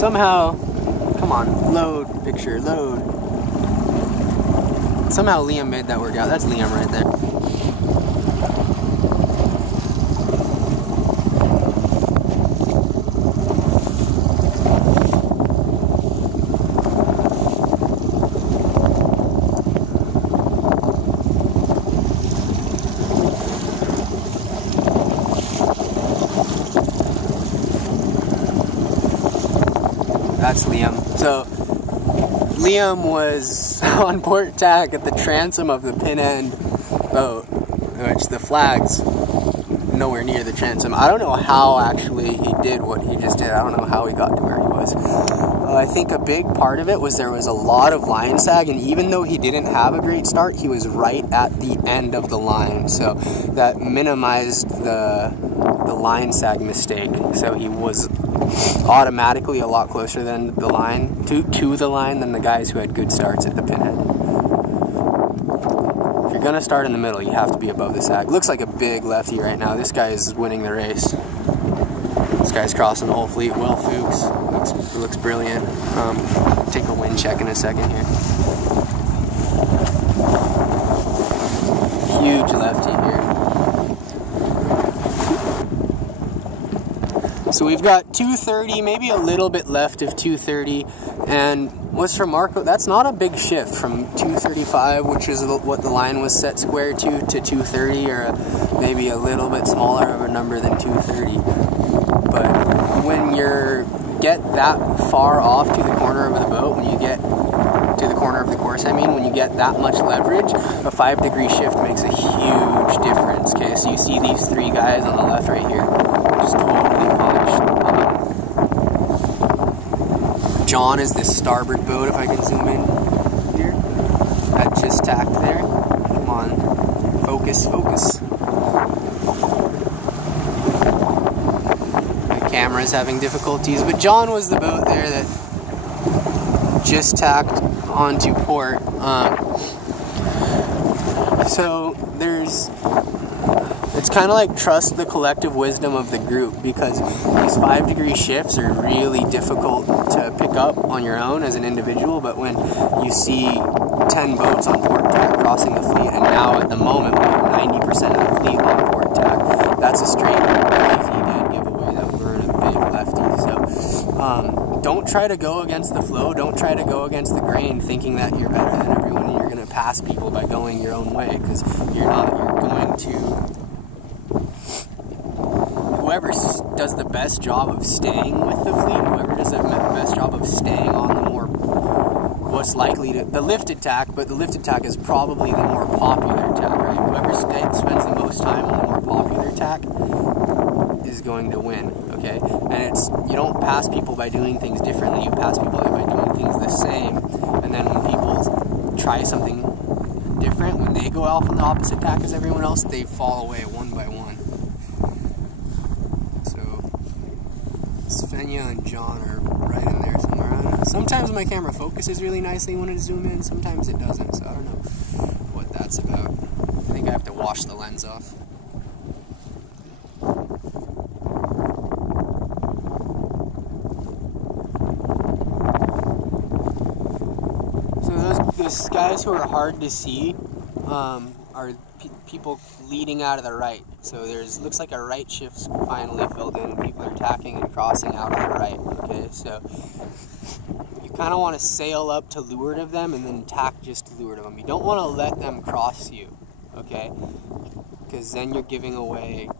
somehow, come on, load, picture, load. Somehow Liam made that work out. That's Liam right there. That's Liam. So Liam was on port tack at the transom of the pin end boat, which the flag's nowhere near the transom. I don't know how actually he did what he just did. I don't know how he got to where he was. I think a big part of it was there was a lot of line sag, and even though he didn't have a great start, he was right at the end of the line, so that minimized the line sag mistake. So he was automatically a lot closer than the line to the line than the guys who had good starts at the pinhead. If you're gonna start in the middle, you have to be above the sag. Looks like a big lefty right now. This guy is winning the race. This guy's crossing the whole fleet. Will Fuchs looks brilliant. Take a wind check in a second here. Huge lefty here. So we've got 230, maybe a little bit left of 230, and what's remarkable, that's not a big shift from 235, which is what the line was set square to 230, or maybe a little bit smaller of a number than 230. But when you get that far off to the corner of the boat, when you get to the corner of the course, when you get that much leverage, a 5-degree shift makes a huge difference. Okay, so you see these three guys on the left right here, just totally polished. John is this starboard boat, if I can zoom in here. That just tacked there. Come on, focus, focus. My camera's having difficulties, but John was the boat there that just tacked onto port. So it's kind of like trust the collective wisdom of the group, because these 5-degree shifts are really difficult to pick up on your own as an individual, but when you see 10 boats on port tack crossing the fleet, and now at the moment we have 90% of the fleet on port tack, that's a straight crazy dead giveaway that we're in a big lefty. So don't try to go against the flow, don't try to go against the grain thinking that you're better than everyone and you're going to pass people by going your own way, because you're not. You're going to... Whoever does the best job of staying with the fleet, whoever does the best job of staying on the more, what's likely to, the lifted tack, but the lifted tack is probably the more popular tack, right? Whoever spends the most time on the more popular tack is going to win, okay? And you don't pass people by doing things differently, you pass people by doing things the same, and then when people try something different, when they go off on the opposite tack as everyone else, they fall away one by one. Svenja and John are right in there somewhere. I don't know. Sometimes my camera focuses really nicely when I zoom in, sometimes it doesn't, so I don't know what that's about. I think I have to wash the lens off. So those guys who are hard to see are people leading out of the right. So looks like a right shift's finally filled in and people are tacking and crossing out of the right. Okay, so you kind of want to sail up to leeward of them and then tack just to leeward of them. You don't want to let them cross you, okay? Because then you're giving away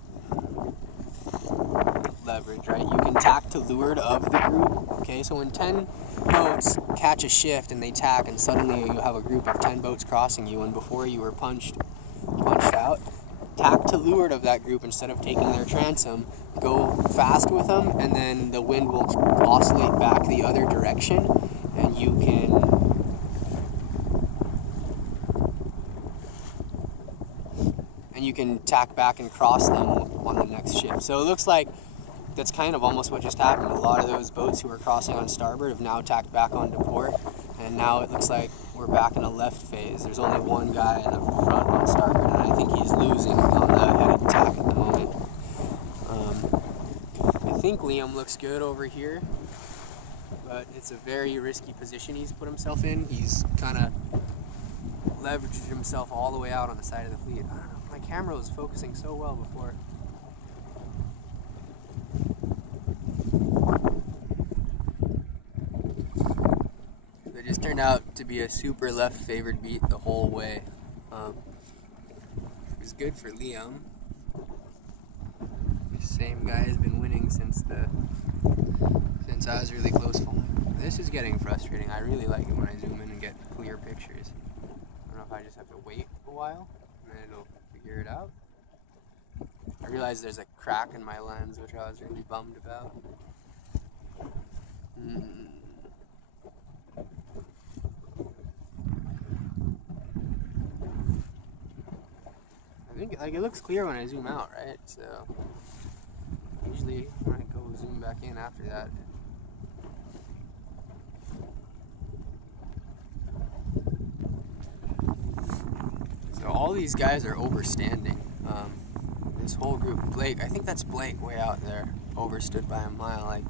leverage, right? You can tack to leeward of the group, okay? So when 10 boats catch a shift and they tack and suddenly you have a group of 10 boats crossing you, and before you were punched out, tack to leeward of that group instead of taking their transom, go fast with them, and then the wind will oscillate back the other direction, and you can tack back and cross them on the next shift. So it looks like that's kind of almost what just happened. A lot of those boats who were crossing on starboard have now tacked back onto port, and now it looks like we're back in a left phase. There's only one guy in the front on starboard, and I think he's losing on the headed tack at the moment. I think Liam looks good over here. but it's a very risky position he's put himself in. He's kind of leveraged himself all the way out on the side of the fleet. I don't know, my camera was focusing so well before. It just turned out to be a super left favored beat the whole way. It was good for Liam. The same guy has been winning since I was really close following. This is getting frustrating. I really like it when I zoom in and get clear pictures. I don't know if I just have to wait a while and then it'll figure it out. I realized there's a crack in my lens, which I was really bummed about. I think like it looks clear when I zoom out, right? So usually when I go zoom back in after that. So all these guys are overstanding. This whole group, Blake, I think that's Blake way out there, overstood by a mile, like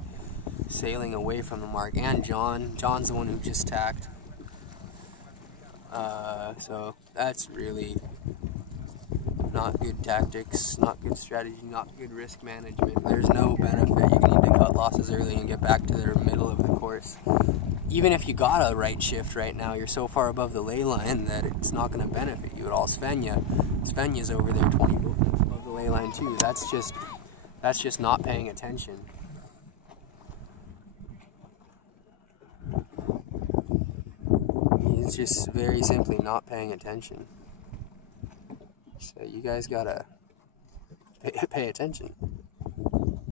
sailing away from the mark, and John's the one who just tacked. So that's really not good tactics, not good strategy, not good risk management. There's no benefit. You need to cut losses early and get back to the middle of the course. Even if you got a right shift right now, you're so far above the ley line that it's not going to benefit you at all. Svenja's over there 20 boats above the ley line too. That's just not paying attention. He's just very simply not paying attention. So you guys gotta pay attention.